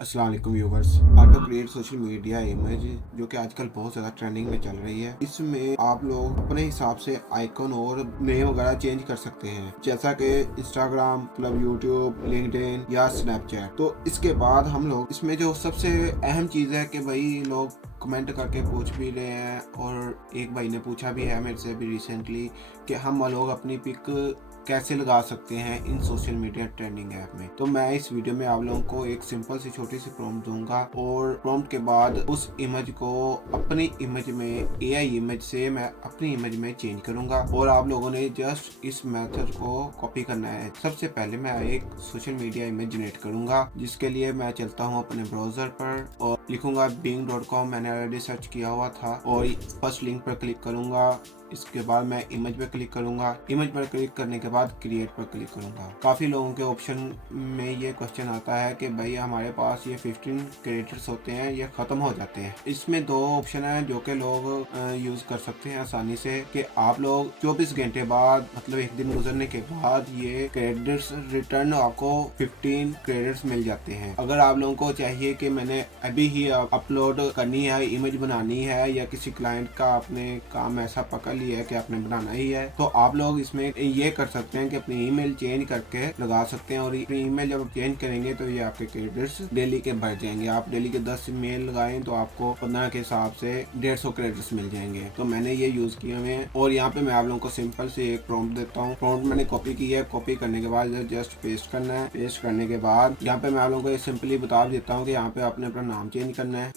अस्सलाम वालेकुम viewers. Auto create social media image जो कि आजकल बहुत ज़्यादा ट्रेंडिंग में चल रही है। इसमें आप लोग अपने हिसाब से आइकन और नेम वगैरह चेंज कर सकते हैं, जैसा कि इंस्टाग्राम, मतलब यूट्यूब, लिंक्डइन या स्नैपचैट। तो इसके बाद हम लोग इसमें जो सबसे अहम चीज़ है कि भाई लोग कमेंट करके पूछ भी रहे हैं, और एक भाई ने पूछा भी है मेरे से भी रिसेंटली कि हम लोग अपनी पिक कैसे लगा सकते हैं इन सोशल मीडिया ट्रेंडिंग ऐप में। तो मैं इस वीडियो में आप लोगों को एक सिंपल सी छोटी सी प्रॉम्प्ट दूंगा, और प्रॉम्प्ट के बाद उस इमेज को अपनी इमेज में एआई इमेज से मैं अपनी इमेज में चेंज करूंगा, और आप लोगों ने जस्ट इस मेथड को कॉपी करना है। सबसे पहले मैं एक सोशल मीडिया इमेज जनरेट करूंगा, जिसके लिए मैं चलता हूं अपने ब्राउजर पर और लिखूंगा bing.com। मैंने ऑलरेडी सर्च किया हुआ था, और फर्स्ट लिंक पर क्लिक करूंगा। इसके बाद मैं इमेज पर क्लिक करूंगा। इमेज पर क्लिक करने के बाद क्रिएट पर क्लिक करूंगा। काफ़ी लोगों के ऑप्शन में ये क्वेश्चन आता है कि भाई हमारे पास ये 15 क्रिएटर्स होते हैं, ये ख़त्म हो जाते हैं। इसमें दो ऑप्शन है जो कि लोग यूज़ कर सकते हैं आसानी से, कि आप लोग 24 घंटे बाद, मतलब एक दिन गुजरने के बाद, ये क्रेडिट्स रिटर्न आपको 15 क्रेडिट्स मिल जाते हैं। अगर आप लोगों को चाहिए कि मैंने अभी ही अपलोड करनी है, इमेज बनानी है, या किसी क्लाइंट का आपने काम ऐसा पकड़ लिया है कि आपने बनाना ही है, तो आप लोग इसमें ये कर सकते हैं कि अपनी ईमेल चेंज करके लगा सकते हैं। और अपनी ईमेल जब चेंज करेंगे तो ये आपके क्रेडिट्स डेली के बढ़ जाएंगे। आप डेली के 10 मेल लगाएं तो आपको 15 के हिसाब से 150 क्रेडिट्स मिल जाएंगे। तो मैंने ये यूज किए हुए हैं, और यहाँ पे मैं आप लोगों को सिंपल से एक प्रॉम्प्ट देता हूँ। प्रॉम्प्ट मैंने कॉपी की है। कॉपी करने के बाद जस्ट पेस्ट करना है। पेस्ट करने के बाद यहाँ पे मैं आप लोगों को सिंपली बता देता हूँ कि यहाँ पे आपने अपना नाम चेंज करना है।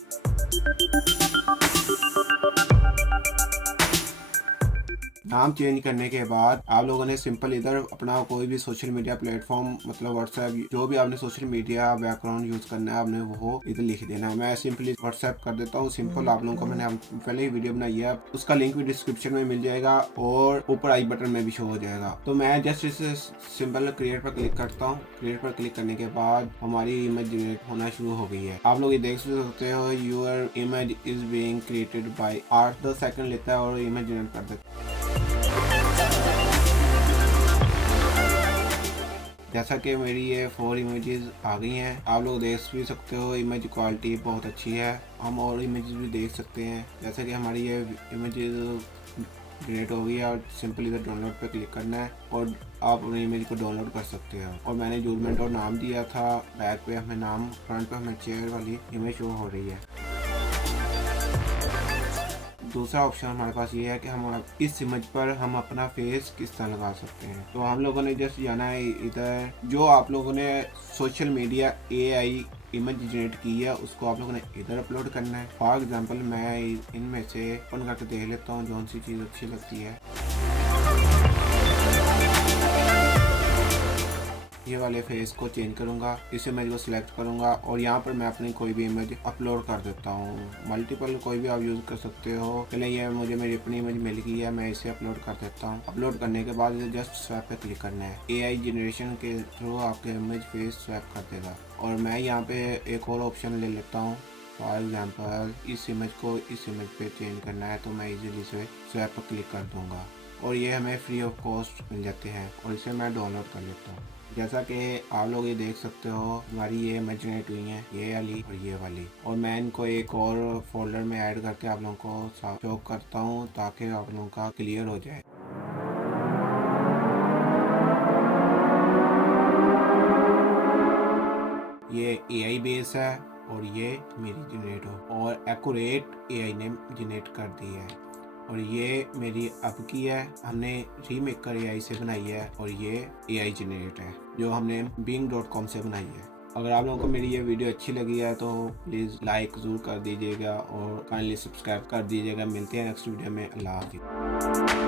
नाम चेंज करने के बाद आप लोगों ने सिंपल इधर अपना कोई भी सोशल मीडिया प्लेटफॉर्म, मतलब व्हाट्सएप, जो भी आपने सोशल मीडिया बैकग्राउंड यूज करना है, आपने वो इधर लिख देना है। मैं सिंपली व्हाट्सएप कर देता हूँ। सिंपल आप लोगों को मैंने पहले ही वीडियो बनाई है, उसका लिंक भी डिस्क्रिप्शन में मिल जाएगा और ऊपर आई बटन में भी शो हो जाएगा। तो मैं जस्ट इसे सिंपल क्रिएट पर क्लिक करता हूँ। क्रिएट पर क्लिक करने के बाद हमारी इमेज जनरेट होना शुरू हो गई है। आप लोग ये देख सकते हो, your image is being created by 8-10 second लेता है और इमेज जनरेट कर देता है। जैसा कि मेरी ये 4 इमेजेस आ गई हैं। आप लोग देख भी सकते हो, इमेज क्वालिटी बहुत अच्छी है। हम और इमेजेस भी देख सकते हैं। जैसा कि हमारी ये इमेजेस जनरेट हो गई है, और सिंपल इधर डाउनलोड पे क्लिक करना है और आप अपनी इमेज को डाउनलोड कर सकते हो। और मैंने जूलमेंट और नाम दिया था। बैक पे हमें नाम, फ्रंट पे हमें चेयर वाली इमेज शो हो रही है। दूसरा ऑप्शन हमारे पास ये है कि हम इस इमेज पर हम अपना फेस किस तरह लगा सकते हैं। तो हम लोगों ने जस्ट जाना है इधर, जो आप लोगों ने social media AI image generate की है उसको आप लोगों ने इधर अपलोड करना है। फॉर एग्जांपल मैं इनमें से ओपन करके देख लेता हूँ कौन सी चीज़ अच्छी लगती है। ये वाले फेस को चेंज करूंगा, इस इमेज को सिलेक्ट करूंगा, और यहाँ पर मैं अपनी कोई भी इमेज अपलोड कर देता हूँ। मल्टीपल कोई भी आप यूज़ कर सकते हो। पहले ये मुझे मेरी अपनी इमेज मिल गई है, मैं इसे अपलोड कर देता हूँ। अपलोड करने के बाद जस्ट स्वैप पे क्लिक करना है। एआई जनरेशन के थ्रू आपके इमेज फेस स्वैप कर देगा। और मैं यहाँ पे एक और ऑप्शन ले लेता हूँ। फॉर एग्जाम्पल इस इमेज को इस इमेज पे चेंज करना है, तो मैं इजीली से स्वैप पर क्लिक कर दूंगा, और ये हमें फ्री ऑफ कॉस्ट मिल जाते हैं, और इसे मैं डाउनलोड कर लेता हूँ। जैसा कि आप लोग ये देख सकते हो, हमारी ये इमेज जनरेट हुई है, ये वाली और ये वाली। और मैं इनको एक और फोल्डर में ऐड करके आप लोगों को शो करता हूँ ताकि आप लोगों का क्लियर हो जाए। ये एआई बेस है, और ये मेरी जनरेट हो, और एक्यूरेट एआई ने जनरेट कर दी है। और ये मेरी अब की है, हमने रीमेकर एआई से बनाई है, और ये एआई जनरेट है जो हमने bing.com से बनाई है। अगर आप लोगों को मेरी ये वीडियो अच्छी लगी है तो प्लीज़ लाइक ज़रूर कर दीजिएगा, और काइंडली सब्सक्राइब कर दीजिएगा। मिलते हैं नेक्स्ट वीडियो में। अल्लाह हाफिज़।